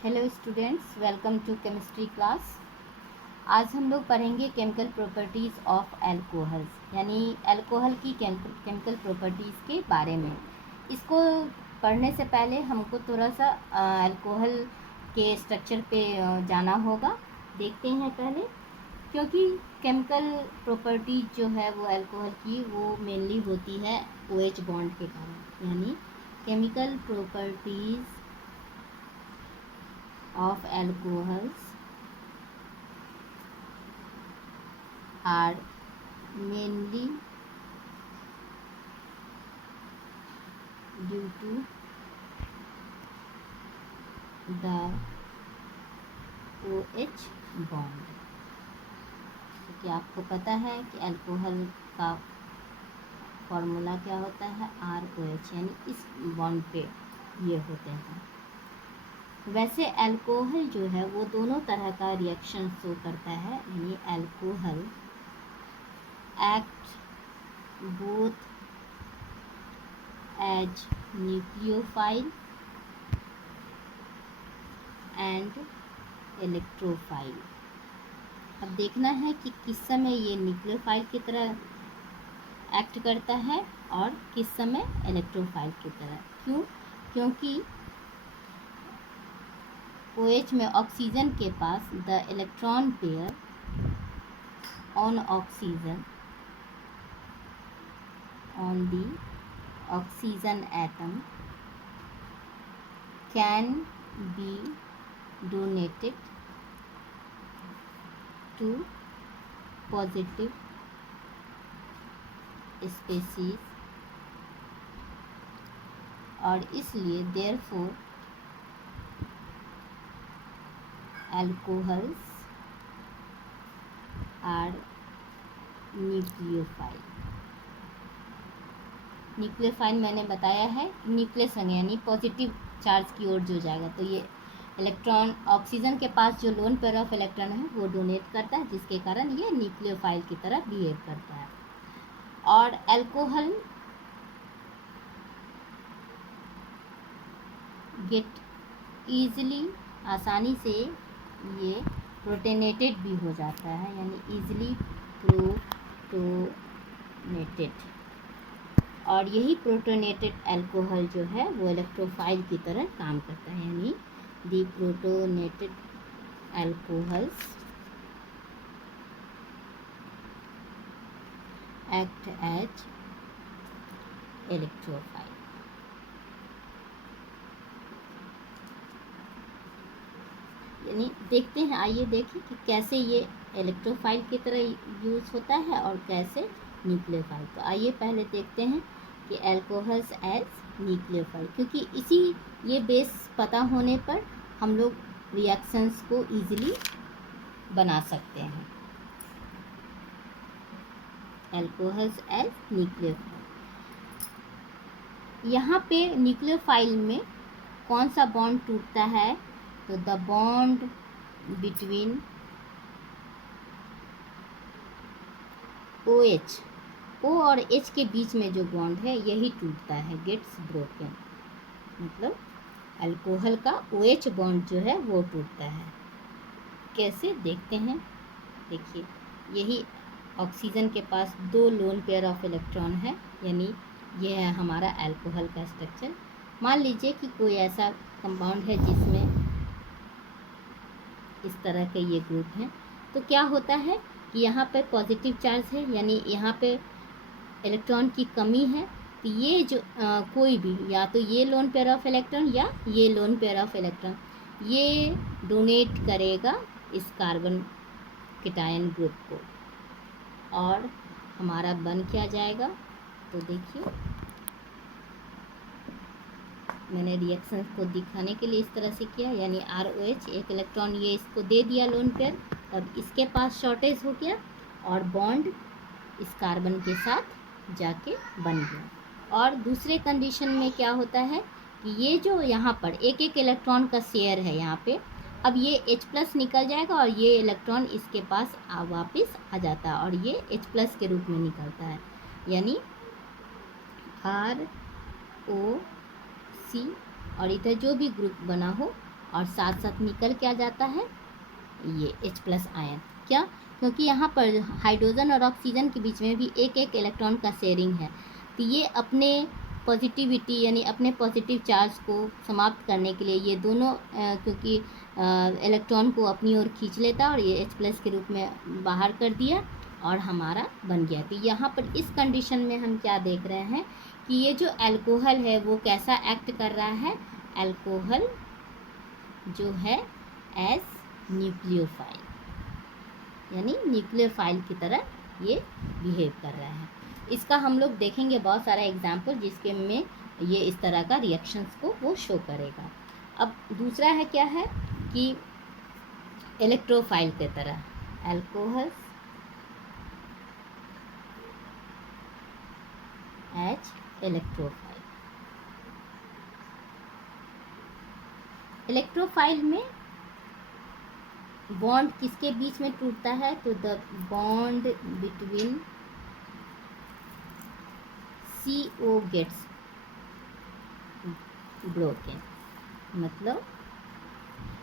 Hello students, welcome to chemistry class. आज हम लोग पढ़ेंगे केमिकल प्रॉपर्टीज़ ऑफ अल्कोहल्स, यानी अल्कोहल की केमिकल प्रॉपर्टीज़ के बारे में। इसको पढ़ने से पहले हमको थोड़ा सा अल्कोहल के स्ट्रक्चर पे जाना होगा। देखते हैं पहले, क्योंकि केमिकल प्रॉपर्टीज जो है वो अल्कोहल की वो मेनली होती है OH बॉन्ड के कारण, यानी chemical properties of alcohols are mainly due to the OH bond। तो क्या आपको पता है कि अल्कोहल का फॉर्मूला क्या होता है? ROH, यानी इस बॉन्ड पे ये होते हैं। वैसे अल्कोहल जो है वो दोनों तरह का रिएक्शन शो करता है, यानी alcohol act both as nucleophile and electrophile. अब देखना है कि किस समय ये न्यूक्लियोफाइल की तरह एक्ट करता है और किस समय इलेक्ट्रोफाइल की तरह। क्यों? क्योंकि OH में ऑक्सीजन के पास the electron pair on oxygen on the oxygen atom can be donated to positive species, और इसलिए therefore alcohols are nucleophile. Nucleophile मैंने बताया है, न्यूक्लियस संग यानी पॉजिटिव चार्ज की ओर जो जाएगा, तो ये इलेक्ट्रॉन ऑक्सीजन के पास जो लोन पेयर ऑफ इलेक्ट्रॉन है वो डोनेट करता है, जिसके कारण ये न्यूक्लियोफाइल की तरह बिहेव करता है। और अल्कोहल गेट ईजिली, आसानी से ये प्रोटोनेटेड भी हो जाता है, यानी ईजिली प्रोटोनेटेड। और यही प्रोटोनेटेड अल्कोहल जो है वो इलेक्ट्रोफाइल की तरह काम करता है, यानी the protonated alcohols act as electrophile. यानी देखते हैं, आइए देखें कि कैसे ये इलेक्ट्रोफाइल की तरह यूज़ होता है और कैसे न्यूक्लियोफाइल। तो आइए पहले देखते हैं कि अल्कोहल्स एज न्यूक्लियोफाइल, क्योंकि इसी ये बेस पता होने पर हम लोग रिएक्शंस को इजीली बना सकते हैं। अल्कोहल्स एज न्यूक्लियोफाइल, यहाँ पे न्यूक्लियोफाइल में कौन सा बॉन्ड टूटता है? तो the bond between OH, O और H के बीच में जो बॉन्ड है यही टूटता है, गेट्स ब्रोकन। मतलब अल्कोहल का OH बॉन्ड जो है वो टूटता है। कैसे देखते हैं, देखिए यही ऑक्सीजन के पास 2 लोन पेयर ऑफ इलेक्ट्रॉन है, यानी यह है हमारा अल्कोहल का स्ट्रक्चर। मान लीजिए कि कोई ऐसा कंपाउंड है जिसमें इस तरह के ये ग्रुप हैं, तो क्या होता है कि यहाँ पे पॉजिटिव चार्ज है, यानी यहाँ पे इलेक्ट्रॉन की कमी है, तो ये जो कोई भी, या तो ये लोन पेयर ऑफ इलेक्ट्रॉन या ये लोन पेयर ऑफ इलेक्ट्रॉन, ये डोनेट करेगा इस कार्बन केटायन ग्रुप को, और हमारा बन क्या जाएगा? तो देखिए मैंने रिएक्शन को दिखाने के लिए इस तरह से किया, यानी ROH, एक इलेक्ट्रॉन ये इसको दे दिया लोन पेयर, और इसके पास शॉर्टेज हो गया और बॉन्ड इस कार्बन के साथ जाके बन गया। और दूसरे कंडीशन में क्या होता है कि ये जो यहाँ पर एक एक इलेक्ट्रॉन का शेयर है यहाँ पे, अब ये H+ निकल जाएगा और ये इलेक्ट्रॉन इसके पास वापस आ जाता है और ये H+ के रूप में निकलता है, यानी ROC, और इधर जो भी ग्रुप बना हो और साथ साथ निकल क्या जाता है, ये H+ आयन। क्या? क्योंकि यहाँ पर हाइड्रोजन और ऑक्सीजन के बीच में भी एक एक इलेक्ट्रॉन का शेयरिंग है, तो ये अपने पॉजिटिविटी यानी अपने पॉजिटिव चार्ज को समाप्त करने के लिए ये दोनों क्योंकि इलेक्ट्रॉन को अपनी ओर खींच लेता और ये H+ के रूप में बाहर कर दिया और हमारा बन गया। तो यहाँ पर इस कंडीशन में हम क्या देख रहे हैं कि ये जो अल्कोहल है वो कैसा एक्ट कर रहा है, अल्कोहल जो है एज न्यूक्लियोफाइल, यानी न्यूक्लियोफाइल की तरह ये बिहेव कर रहा है। इसका हम लोग देखेंगे बहुत सारा एग्जाम्पल जिसके में ये इस तरह का रिएक्शंस को वो शो करेगा। अब दूसरा है क्या है कि इलेक्ट्रोफाइल की तरह, अल्कोहल एज इलेक्ट्रोफाइल। इलेक्ट्रोफाइल में बॉन्ड किसके बीच में टूटता है, तो the bond between CO gets broken. मतलब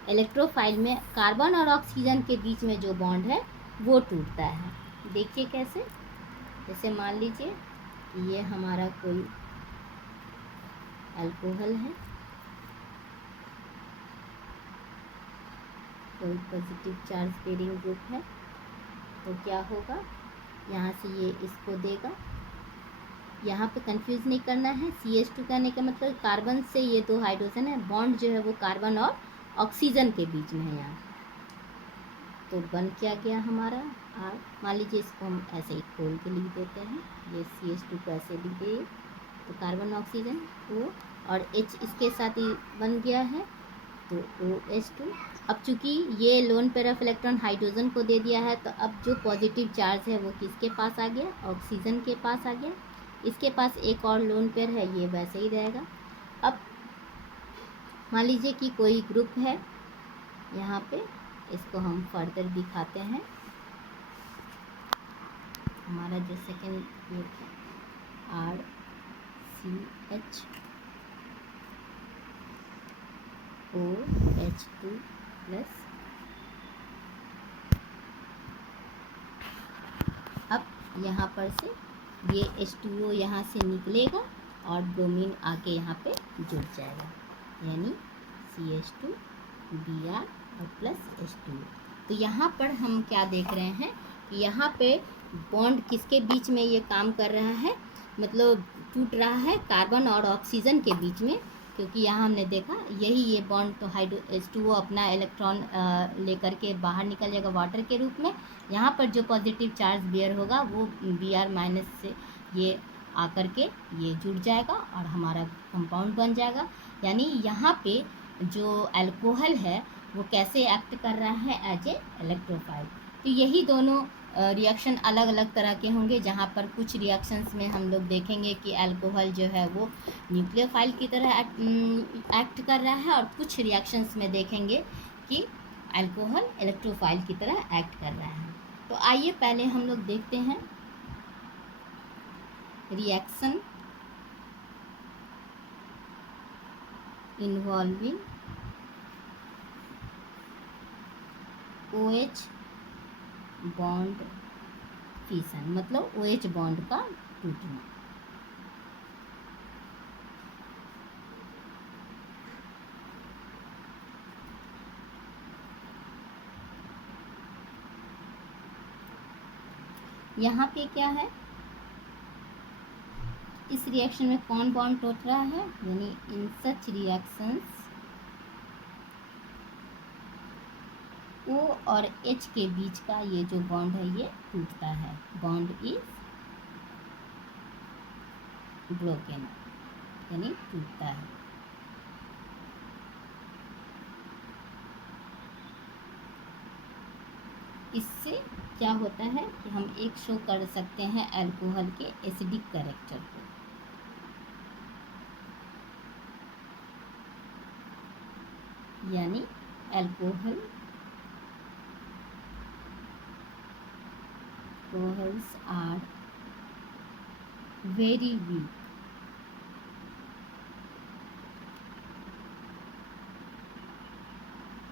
इलेक्ट्रोफाइल में कार्बन और ऑक्सीजन के बीच में जो बॉन्ड है वो टूटता है। देखिए कैसे, जैसे मान लीजिए कि ये हमारा कोई अल्कोहल है, कोई पॉजिटिव चार्ज बेरिंग ग्रुप है, तो क्या होगा, यहाँ से ये इसको देगा, यहाँ पे कंफ्यूज नहीं करना है। CH2 कहने का मतलब कार्बन से ये दो हाइड्रोजन है, बॉन्ड जो है वो कार्बन और ऑक्सीजन के बीच में है यहाँ, तो बन क्या गया हमारा आर। मान लीजिए इसको हम ऐसे ही खोल के लिख देते हैं, ये CH2 को ऐसे लिख दिए, तो कार्बन ऑक्सीजन O और H इसके साथ ही बन गया है, तो OH2। अब चूंकि ये lone pair of electron hydrogen को दे दिया है, तो अब जो पॉजिटिव चार्ज है वो किसके पास आ गया, ऑक्सीजन के पास आ गया। इसके पास एक और लोन पेयर है, ये वैसे ही रहेगा। अब मान लीजिए कि कोई ग्रुप है यहाँ पे, इसको हम फर्दर दिखाते हैं। हमारा जो सेकेंड ग्रुप है RCH OH2 प्लस। अब यहाँ पर से ये H2O यहाँ से निकलेगा और ब्रोमीन आके यहाँ पे जुड़ जाएगा, यानी CH2 Br और प्लस H2O। तो यहाँ पर हम क्या देख रहे हैं कि यहाँ पे बॉन्ड किसके बीच में ये काम कर रहा है, मतलब टूट रहा है कार्बन और ऑक्सीजन के बीच में, क्योंकि यहाँ हमने देखा यही ये बॉन्ड तो H2O अपना इलेक्ट्रॉन लेकर के बाहर निकल जाएगा वाटर के रूप में। यहाँ पर जो पॉजिटिव चार्ज बेयर होगा वो Br- से ये आकर के ये जुड़ जाएगा और हमारा कंपाउंड बन जाएगा। यानी यहाँ पे जो अल्कोहल है वो कैसे एक्ट कर रहा है, एज ए इलेक्ट्रोफाइल। तो यही दोनों रिएक्शन अलग अलग तरह के होंगे, जहाँ पर कुछ रिएक्शंस में हम लोग देखेंगे कि अल्कोहल जो है वो न्यूक्लियोफाइल की तरह एक्ट कर रहा है, और कुछ रिएक्शंस में देखेंगे कि अल्कोहल इलेक्ट्रोफाइल की तरह एक्ट कर रहा है। तो आइए पहले हम लोग देखते हैं reaction involving OH bond fission, मतलब OH बॉन्ड का टूटना। यहाँ पे क्या है, इस रिएक्शन में कौन बॉन्ड टूट रहा है, यानी इन सच रिएक्शंस O और H के बीच का ये जो बॉन्ड है ये टूटता है, बॉन्ड इज ब्रोकन, यानी टूटता है। इससे क्या होता है कि हम एक शो कर सकते हैं अल्कोहल के एसिडिक कैरेक्टर को। यानी alcohol alcohols are very weak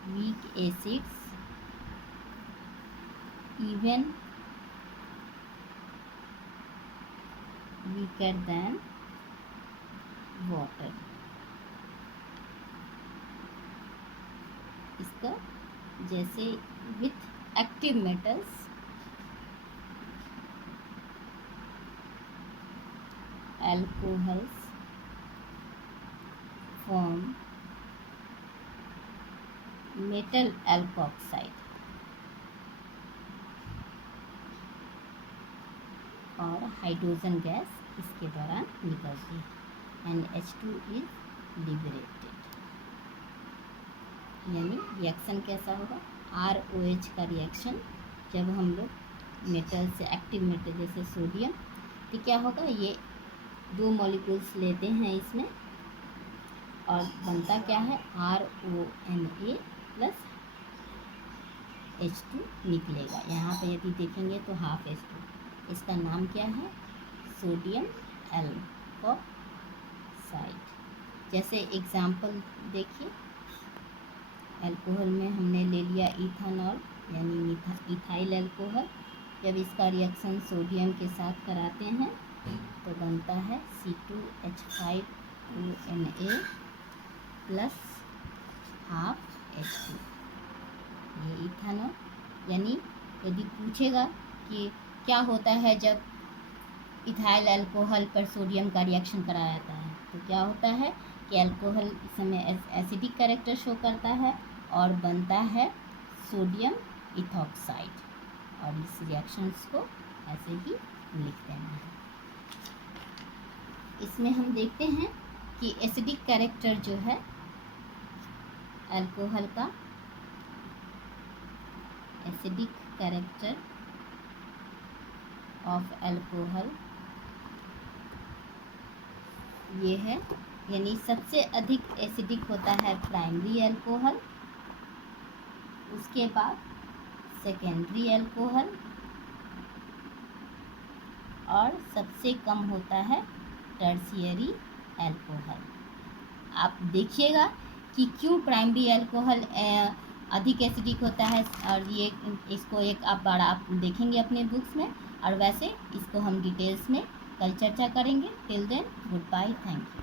weak acids even weaker than water। इसका जैसे with active metals alcohols form metal alkoxide और हाइड्रोजन गैस इसके दौरान निकलती है NH2 इज लिबरेटेड। यानी रिएक्शन कैसा होगा, ROH का रिएक्शन जब हम लोग मेटल से एक्टिव मेटल जैसे सोडियम, तो क्या होगा, ये दो मॉलिक्यूल्स लेते हैं इसमें और बनता क्या है RONA प्लस H2 निकलेगा। यहाँ पे यदि देखेंगे तो हाफ H2, इसका नाम क्या है, सोडियम एल्कोक्साइड। जैसे एग्जाम्पल देखिए, अल्कोहल में हमने ले लिया इथानॉल यानी इथाइल अल्कोहल। जब इसका रिएक्शन सोडियम के साथ कराते हैं तो बनता है C2H5ONA प्लस हाफ H2, ये इथानॉल। यानी यदि पूछेगा कि क्या होता है जब इथाइल अल्कोहल पर सोडियम का रिएक्शन कराया जाता है, तो क्या होता है कि अल्कोहल इस समय एसिडिक कैरेक्टर शो करता है और बनता है सोडियम इथॉक्साइड, और इस रिएक्शंस को ऐसे ही लिखते हैं। इसमें हम देखते हैं कि एसिडिक कैरेक्टर जो है अल्कोहल का, एसिडिक कैरेक्टर ऑफ अल्कोहल ये है, यानी सबसे अधिक एसिडिक होता है प्राइमरी अल्कोहल, उसके बाद सेकेंडरी अल्कोहल, और सबसे कम होता है टर्शियरी अल्कोहल। आप देखिएगा कि क्यों प्राइमरी अल्कोहल अधिक एसिडिक होता है, और ये इसको एक आप बार आप देखेंगे अपने बुक्स में, और वैसे इसको हम डिटेल्स में कल चर्चा करेंगे। Till then goodbye, thank you.